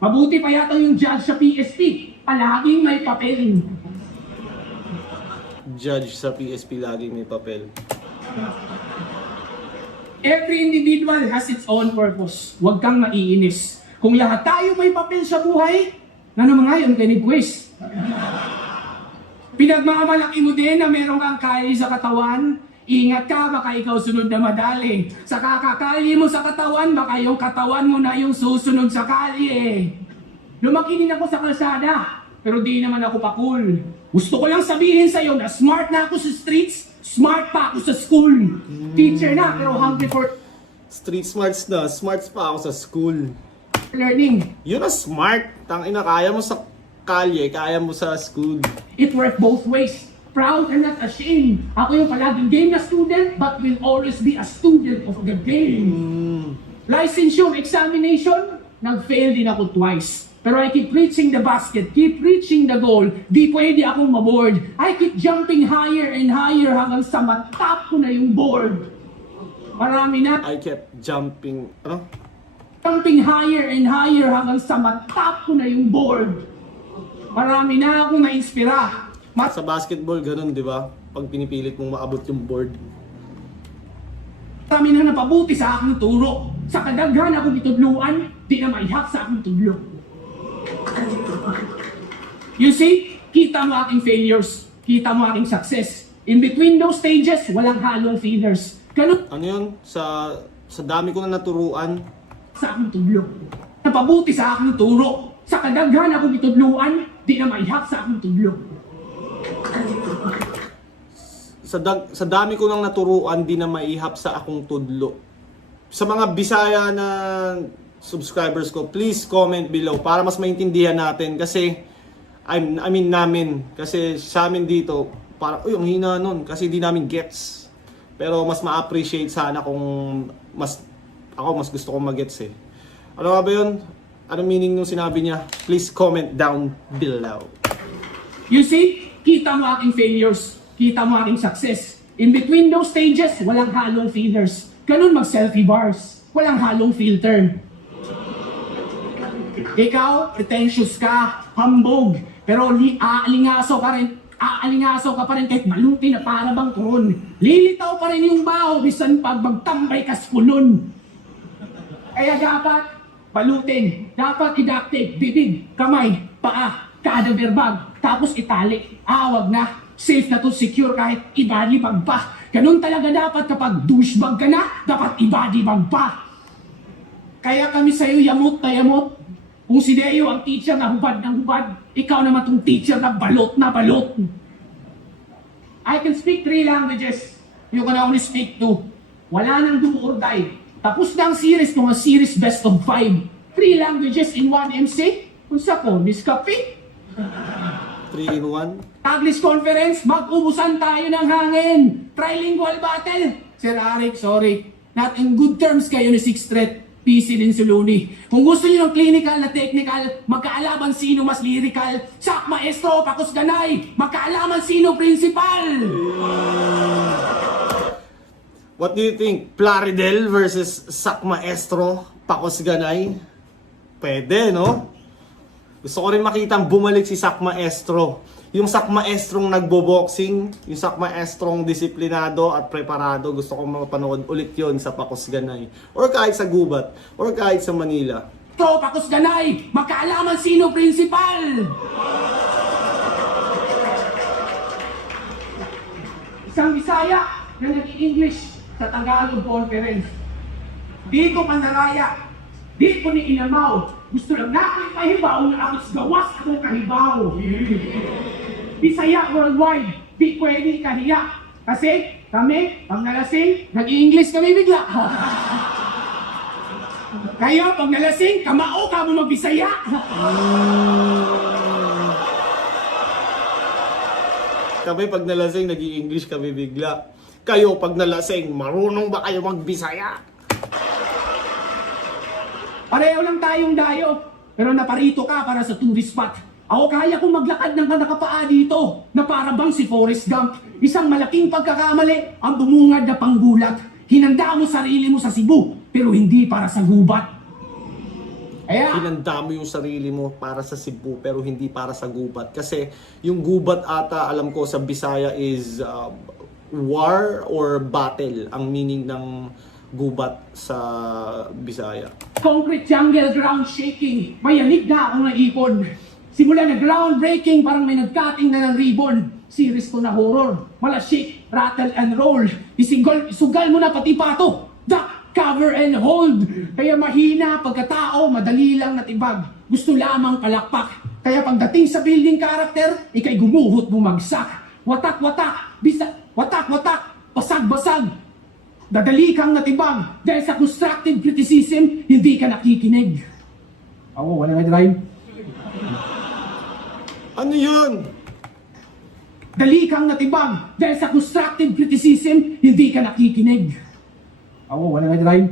Mabuti pa yata yung judge sa PSP. Palaging may papel. Judge sa PSP laging may papel. Every individual has its own purpose. Huwag kang maiinis. Kung lahat tayo may papel sa buhay, ano mga yun, kay Quiz? Pinagmamalaki mo din na meron kang kali sa katawan. Ingat ka, baka ikaw sunod na madali. Sa kakakali mo sa katawan, baka yung katawan mo na yung susunod sa kali eh. Lumaki din ako sa kalsada, pero di naman ako pa cool. Gusto ko lang sabihin sa'yo na smart na ako sa streets, smart pa ako sa school. Teacher na, pero hungry for Street smarts na, smarts pa ako sa school. learning. Yun na smart. Tangina, kaya mo sa kalye, kaya mo sa school. It worked both ways. Proud and not ashamed. Ako yung palaging game na student, but will always be a student of the game. Licensure examination, nag-fail din ako twice. Pero I keep reaching the basket, keep reaching the goal. Di pwede akong maboard. I keep jumping higher and higher hanggang sa matap ko na yung board. Marami na. I kept jumping, ano? Jumping higher and higher hanggang sa matap ko na yung board. Marami na akong na-inspira. Sa basketball, ganun, di ba? Pag pinipilit mong maabot yung board. Marami na napabuti sa aking turo. Sa kadaghan akong itudluan, di na maihap sa aking tudlo. You see, kita mo aking failures, kita mo aking success. In between those stages, walang halong feeders. Ganun Ano yun? Sa dami ko na naturuan, sa aking tudlo. Napabuti sa aking turo. Sa kadaghan akong itudluan, di na maihap sa aking tudlo. sa dami ko nang naturuan, di na maihap sa akong tudlo. Sa mga Bisaya na subscribers ko, please comment below para mas maintindihan natin kasi namin kasi sa amin dito para ang hina nun kasi di namin gets. Pero mas ma-appreciate sana kung mas gusto kong mag-gets eh. Ano nga ba yun? Anong meaning nung sinabi niya? Please comment down below. You see, kita mo aking failures, Kita mo aking success. In between those stages, walang halong fillers. Ganun mag-selfie bars. Walang halong filter. Ikaw, pretentious ka, hambog, pero aalingaso ka rin. Aalingaso ka pa rin kahit maluti na para bang turon. Lilitaw pa rin yung baho, bisan pag magtambay ka sa kulon. Kaya dapat balutin, dapat idaktik, bibig, kamay, paa, kada verbag, tapos italik. Wag na, safe na to, secure kahit ibody bag pa. Ganun talaga dapat kapag douchebag ka na, dapat ibody bag pa. Kaya kami sa'yo yamot na yamot. Kung si Deo ang teacher na hubad ng hubad, ikaw naman tong teacher na balot na balot. I can speak 3 languages. You can only speak 2. Wala nang do or die. Tapos na ang series kung ang series best of 5. 3 languages in 1 MC? Kung sa ko, Miss Kapi? 3 in 1. English conference, mag-ubusan tayo ng hangin. Trilingual battle. Sir Arik, sorry. Not in good terms kayo ni Sixth Threat. PC din si Looney. Kung gusto niyo ng clinical na technical, magkaalaman sino mas lyrical. Sak maestro, pakos ganay. Magkaalaman sino principal. What do you think? Plaridel versus Sak Maestro, Pakos Ganay? Pwede, no? Gusto ko rin makitang bumalik si Sak Maestro. Yung Sak Maestrong nagbo-boxing, yung Sak Maestrong disiplinado at preparado, gusto ko mapanood ulit yon sa Pakos Ganay. Or kahit sa Gubat, or kahit sa Manila. Ito, pakos ganay. Magkaalaman sino principal. Isang Bisaya na nag-English sa Tagalog conference. Dito panaraya. Dito ni Inamaw. Gusto lang na ako'y pahibaw na ako'y gawas akong kahibaw. Bisaya worldwide, di pwede kahiya. Kasi kami, pag nalasing, nag-i-English kami bigla. Kayo, pag nalasing, kamao ka mo mag-Bisaya. Kami pag nalasing, nag-i-English kami bigla. Kayo pag nalasing, marunong ba kayo mag-Bisaya? Pareho lang tayong dayo, pero naparito ka para sa tourist spot. Ako kaya kong maglakad ng nakapaa dito, na para bang si Forrest Gump. Isang malaking pagkakamali, ang bumungad na panggulat. Hinanda mo sarili mo sa Cebu, pero hindi para sa gubat. Kaya, Hinanda mo yung sarili mo para sa Cebu pero hindi para sa gubat. Kasi yung gubat ata, alam ko sa Bisaya is war or battle ang meaning ng gubat sa Bisaya. concrete jungle ground shaking. Mayanig na akong naipon. Simula na groundbreaking, parang may nagcutting na ng ribbon. Series ko na horror. Mala shake, rattle and roll. Isugal mo na pati pato. Duck, cover and hold. Kaya mahina pagkatao, madali lang natibag. Gusto lamang palakpak. Kaya pagdating sa building character, ikay gumuhot bumagsak. Watak-watak, watak-watak, basag-basag. Dadali kang natibag dahil sa constructive criticism, hindi ka nakikinig. Ako, wala nga drive. Ano yun? Dali kang natibag dahil sa constructive criticism, hindi ka nakikinig. Ako, wala nga drive.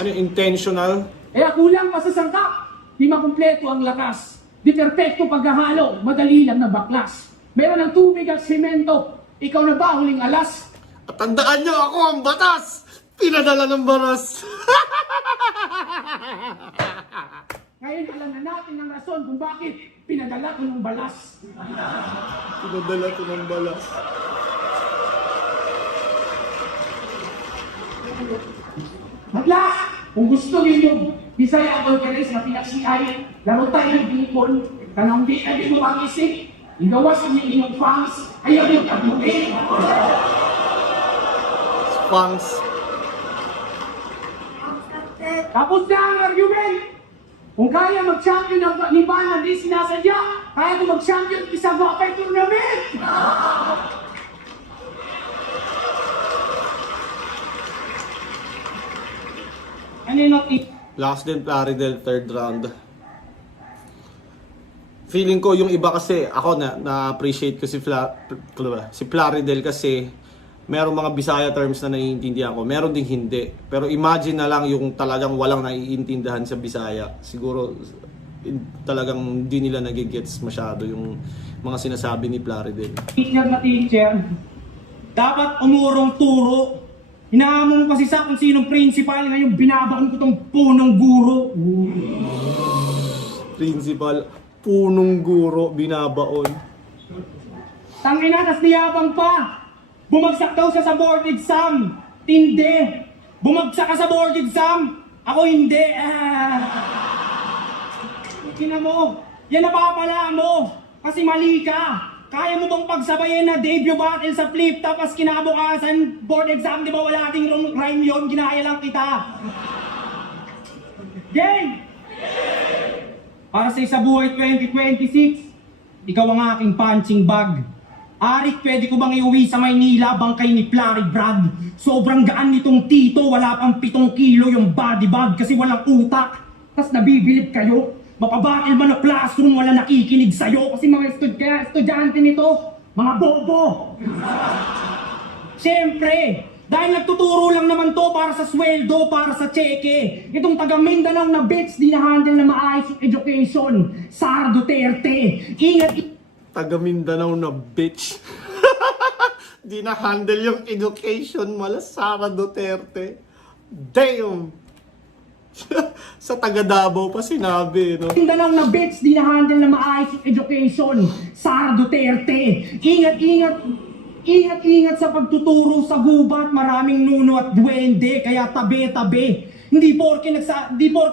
Ano yung intentional? Kaya kulang pa sa sangkap. Di makumpleto ang lakas. Di perfecto paghahalo, madali lang na baklas. Meron ng tubig at semento. Ikaw na ba huling alas? At tandaan nyo, ako ang batas! Pinadala ng baras! Ngayon alam na natin ang rason kung bakit pinadala ko ng balas. Pinadala ko ng balas. Madla! Kung gusto ninyo, Bisaya Conference na pinagsiyay, laro tayo ng bingkol, kanang di na din mo mag-isip, igawas niyo inyong fans, ayaw yung tabuhin. Punks. Tapos na ang argument! Kung kaya mag-champion ng libanan, di sinasadya, kaya kung mag-champion sa Vapay Tournament! Ano yung Last din Plaridel, third round. Feeling ko yung iba kasi, ako na-appreciate ko si Plaridel kasi merong mga Bisaya terms na naiintindihan ko. Meron ding hindi. Pero imagine na lang yung talagang walang naiintindihan sa Bisaya. Siguro talagang di nila nagigets masyado yung mga sinasabi ni Plaridel. Teacher na teacher, dapat umurong turo. Hinahamon mo kasi sa kung sinong principal, ngayon binabaon ko tong punong guro. Principal, punong guro, binabaon. Tangina, tas niyabang pa. Bumagsak daw siya sa board exam. Tindi. Bumagsak ka sa board exam. Ako hindi. Tingnan mo. Yan napapala mo. Kasi mali ka. Kaya mo bang pagsabayin na debut battle sa flip tapos kinabukasan board exam, di ba wala ating rhyme yun? Ginaya lang kita. Game! Para sa isa buhay 2026, ikaw ang aking punching bag. Arik, pwede ko bang iuwi sa Maynila bangkay ni Plari Brad? Sobrang gaan nitong tito, wala pang 7 kilo yung body bag kasi walang utak. Tas nabibilip kayo? Mapabakil man na classroom, wala nakikinig sa'yo kasi mga estudyante nito, mga bobo. Siyempre, dahil nagtuturo lang naman to para sa sweldo, para sa cheque. Itong taga Mindanao na bitch, di na-handle na maayos yung education. Sara Duterte, ingat. Taga Mindanao na bitch. Di na handle yung education, mala Sara Duterte. Damn! Sa taga Davao pa sinabi, no? Mindanao na bitch, di na-handle na maayos yung education. Sara Duterte, ingat-ingat. Ingat-ingat sa pagtuturo sa gubat, maraming nuno at duwende, kaya tabi-tabi. Hindi porke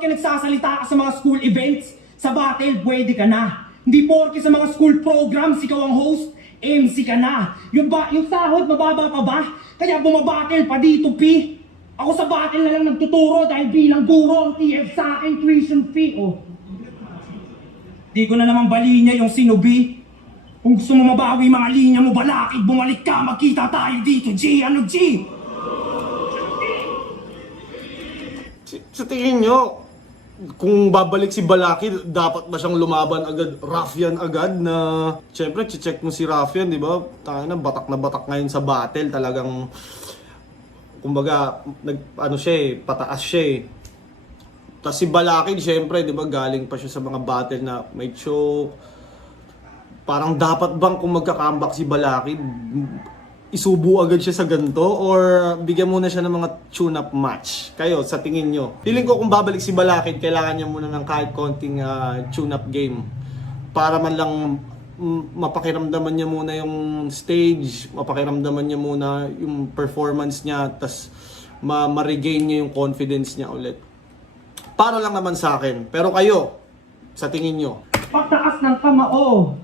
nagsasalita ka sa mga school events, sa battle, pwede ka na. Hindi porke sa mga school programs, ikaw ang host, MC ka na. Yung sahod, mababa pa ba? Kaya bumabattle pa dito, P. Ako sa battle na lang nagtuturo dahil bilang guro ang TF sa akin, tuition fee, oh. Di ko na naman balinya yung sinubi. Kung gusto mo mabawi mga linya mo, balakid, bumalik ka, magkita tayo dito, G! Ano, G? Sa tingin nyo, kung babalik si Balakid, dapat ba siyang lumaban agad, Raffian agad na... Siyempre, check mo si Raffian, di ba? Tayo na batak ngayon sa battle, talagang... Kumbaga, pataas siya eh. Tapos si Balakid, siyempre, di ba, galing pa siya sa mga battle na may choke. Parang dapat bang kung magka-comeback si Balakid, isubo agad siya sa ganito or bigyan muna siya ng mga tune-up match? Kayo, sa tingin nyo? Feeling ko kung babalik si Balakid, kailangan niya muna ng kahit konting tune-up game para man lang mapakiramdaman niya muna yung stage, mapakiramdaman niya muna yung performance niya, tas ma-regain niya yung confidence niya ulit. Para lang naman sa akin. Pero kayo, sa tingin nyo? Pagtaas ng kamao.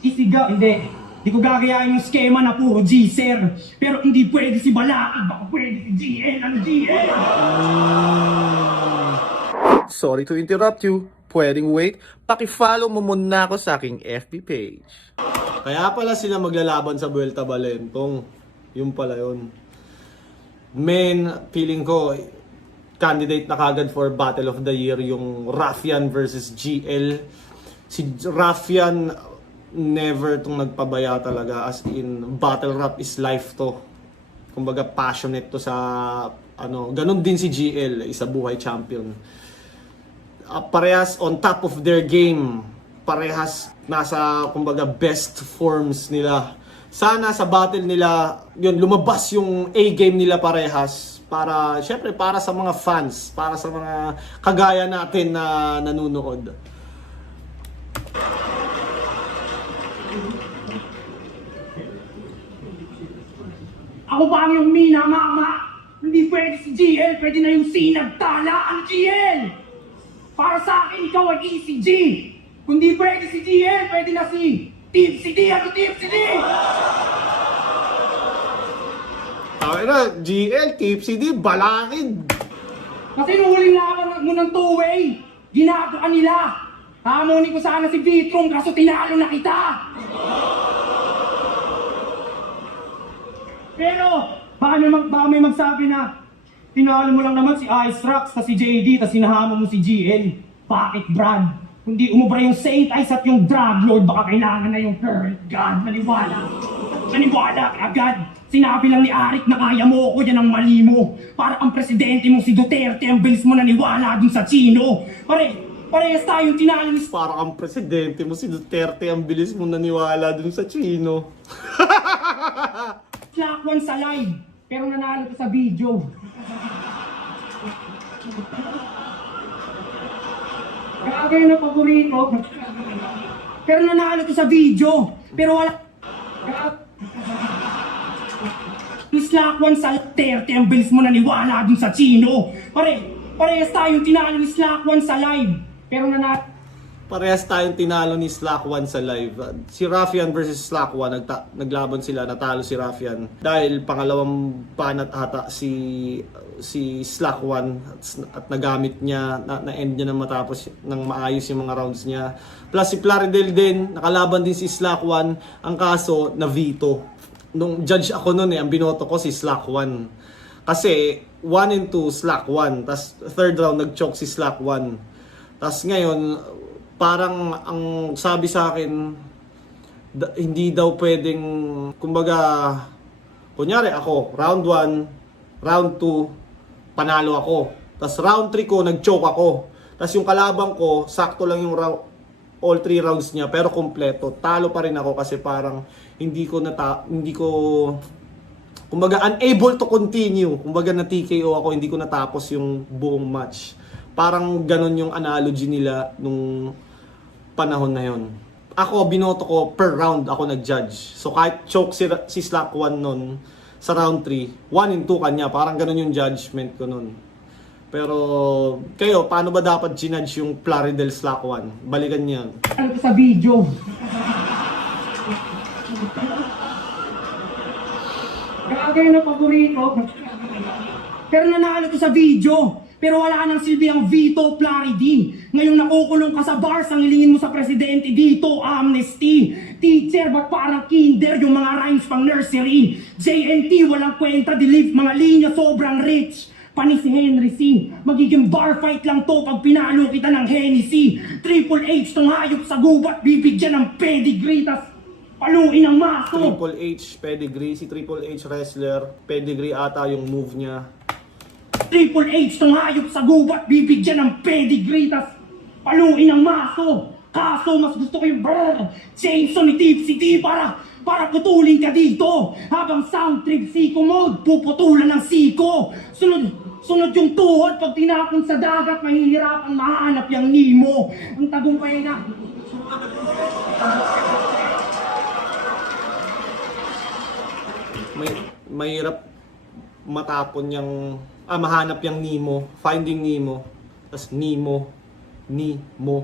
Isigaw, hindi. Di ko gagayain yung schema na puro G-Sir. Pero hindi pwede si Balakid, baka pwede si GL. Ano GL? Sorry to interrupt you. Pwedeng wait. Paki-follow mo muna ako sa aking FB page. Kaya pala sila maglalaban sa Vuelta Balentong. Yung pala yun. Men, feeling ko, candidate na kagad for Battle of the Year yung Raffian versus GL. Si Raffian never tong nagpabaya talaga, as in battle rap is life to. Kumbaga passionate to sa ganun din si GL, isa buhay champion. Parehas on top of their game. Parehas nasa kumbaga best forms nila. Sana sa battle nila, yun, lumabas yung A-game nila parehas. Para, syempre, para sa mga fans, para sa mga kagaya natin na nanunood. Ako ba ang yung minamama? Hindi pwede si GL, pwede na yung sinagtala ang GL! Para sa akin, ikaw ay ECG! Kung di pwede si GL, pwede na si Team CD! Ano Team CD? Okay na, GL, Team CD, Balakid! Kasi nung huling laban mo ng two-way, ginagawa nila. Hamonin ko sana si Vitrom kaso tinalo na kita! Pero, baka may magsabi na, tinalo mo lang naman si Ice Rocks, tas si JD, tas sinahama mo si GL. Bakit, Brad? Kundi umubra yung Saint Ice at yung Drug Lord, baka kailangan na yung current gun. Maniwala. Maniwala ka agad. Sinabi lang ni Arik na kaya mo ako, yan ang mali mo. Para ang presidente mo si Duterte, ang bilis mo naniwala dun sa Chino. Pare, Parehas tayong tinalo ni Para kang presidente mo, si Duterte, ang bilis mo naniwala dun sa Chino. Slakwan sa live, pero nanalo ko sa video. Grabe na paborito. Pero nanalo ko sa video, pero wala... Slakwan sa Duterte, ang bilis mo naniwala dun sa Chino. Parehas tayong tinalo ni Slakwan sa live, pero nanalo... Parehas tayong tinalo ni Slack1 sa live. Si Raffian versus Slack1, naglaban sila, natalo si Raffian. Dahil pangalawang banat ata si Slack1 at nagamit niya, na-end niya na matapos ng maayos yung mga rounds niya. Plus si Plaridel din, nakalaban din si Slack1. Ang kaso, na veto. Nung judge ako nun ang binoto ko si Slack1. Kasi 1 and 2 Slack1, tas third round nag-choke si Slack1. Tas ngayon, parang ang sabi sa akin, hindi daw pwedeng, kumbaga, kunyari ako, round 1, round 2, panalo ako. Tapos round 3 ko, nag-choke ako. Tapos yung kalabang ko, sakto lang yung all 3 rounds niya, pero kompleto. Talo pa rin ako kasi parang hindi ko, kumbaga, unable to continue. Kumbaga, na TKO ako, hindi ko natapos yung buong match. Parang ganun yung analogy nila nung panahon na yon. Ako, binoto ko per round ako nag-judge. So kahit choke si Slack1 nun sa round 3, 1 and 2 kanya, parang ganun yung judgment ko nun. Pero kayo, paano ba dapat ginudge yung Plaridel Slack1? Balikan niya. Ano sa video? Grabe na paborito. Pero nanalo ko sa video. Pero wala nang silbi ang veto, Plaridel. Ngayong nakukulong ka sa bars, ang hilingin mo sa presidente dito, amnesty. Teacher, ba't parang kinder yung mga rhymes pang nursery? JNT, walang kwenta, delete mga linya, sobrang rich. Pani si Henry C. Magiging bar fight lang to pag pinalo kita ng Hennessy. Triple H, tong hayop sa gubat, bibigyan ng pedigree, tas paluin ang maso. Triple H, pedigree. Si Triple H wrestler, pedigree ata yung move niya. Triple H, tong hayop sa gubat, bibigyan ng pedigree, tas paluin ang maso. Kaso, mas gusto ko yung chainsaw ni Tipsy T para putulin ka dito. Habang sound trip siko mode, puputulan ng siko. Sunod yung tuhod, pag tinapon sa dagat, mahihirapang mahanap yung Nemo. Ang tagumpay na... Mahirap matapon yung mahanap yung Nemo, Finding Nemo. Tas Nemo,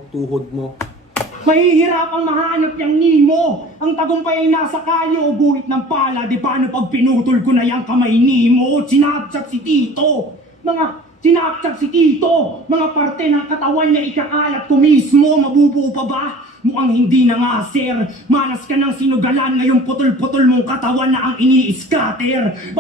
tuhod mo. Mahihirapang mahanap yung Nemo. Ang tagumpay ay nasa kalyo o guhit ng pala. Di paano pag pinutol ko na yung kamay Nemo? Sinapchat si Tito. Sinapchat si Tito. Mga parte ng katawan niya ikakalat ko mismo. Mabubuo pa ba? Mukhang hindi na nga, sir. Manas ka ng sinugalan. Ngayong putol-putol mong katawan na ang ini-scatter.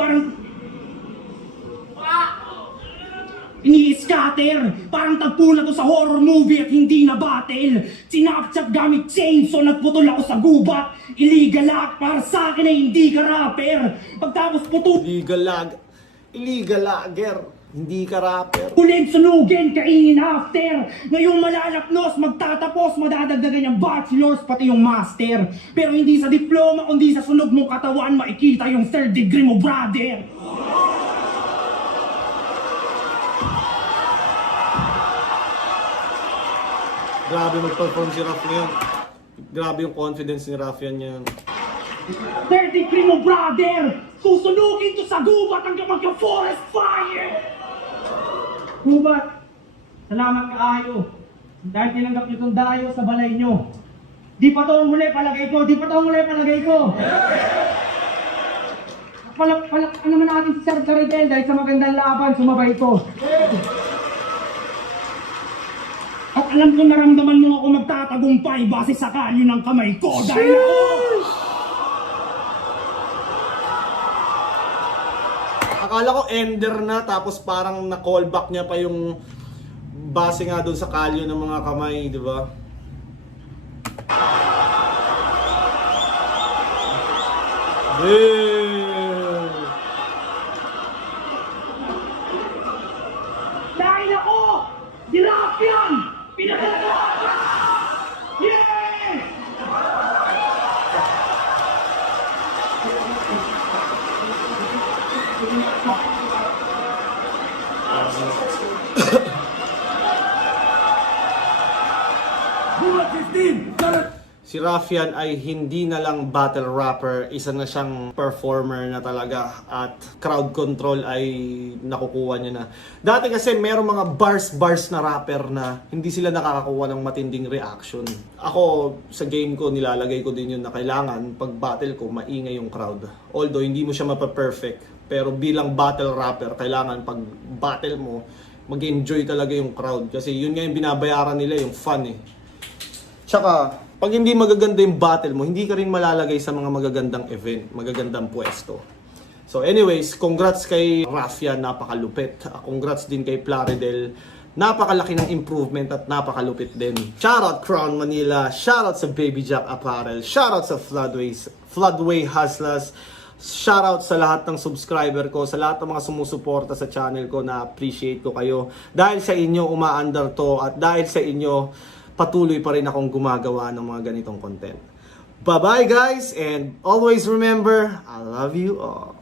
Ini-scatter! Parang tagpo na to sa horror movie at hindi na battle. Sinapchat gamit chainsaw, nagputol ako sa gubat. Illegal act, para sa akin ay hindi ka rapper. Pagtapos putol, Illegal lagger. Hindi ka rapper. ulit sunugin, kainin after. Ngayong malalapnos, magtatapos, madadagdagan yung bachelors, pati yung master. Pero hindi sa diploma, kundi sa sunog mong katawan, makikita yung third degree mo, brother. Grabe mag-perform si Raf ngayon. Grabe yung confidence ni Raffian niya. Third degree mo, brother. Susunugin to sa gubat hanggang magka-forest fire. Gubat, salamat kaayo. Dahil tinanggap niyo itong dayo sa balay niyo. Di pa to ang huli palagay ko. Palakpakan naman natin si Sir Plaridel dahil sa magandang laban, sumabay ko. At alam ko naramdaman mo ako magtatagumpay base sa kalyo ng kamay ko dahil ako... Akala ko ender na, tapos parang na-callback niya pa yung base nga doon sa kalyo ng mga kamay, di ba? Dahil ako, di Raffian, pinakalaga Si Raffian ay hindi na lang battle rapper, isa na siyang performer na talaga at crowd control ay nakukuha niya na. Dati kasi merong mga bars na rapper na hindi sila nakakakuha ng matinding reaction. Ako sa game ko nilalagay ko din yun na kailangan pag battle ko maingay yung crowd. Although hindi mo siya mapa-perfect, pero bilang battle rapper kailangan pag battle mo mag-enjoy talaga yung crowd kasi yun nga yung binabayaran nila, yung fun eh. Tsaka pag hindi magaganda yung battle mo, hindi ka rin malalagay sa mga magagandang event, magagandang pwesto. So anyways, congrats kay Raffian, napakalupit. Congrats din kay Plaridel. Napakalaki ng improvement at napakalupit din. Shoutout Crown Manila, shoutout sa Baby Jack Apparel, shoutout sa Floodway Hustlers, shoutout sa lahat ng subscriber ko, sa lahat ng mga sumusuporta sa channel ko, na appreciate ko kayo. Dahil sa inyo umaandar to at dahil sa inyo patuloy pa rin akong gumagawa ng mga ganitong content. Bye-bye guys, and always remember, I love you all.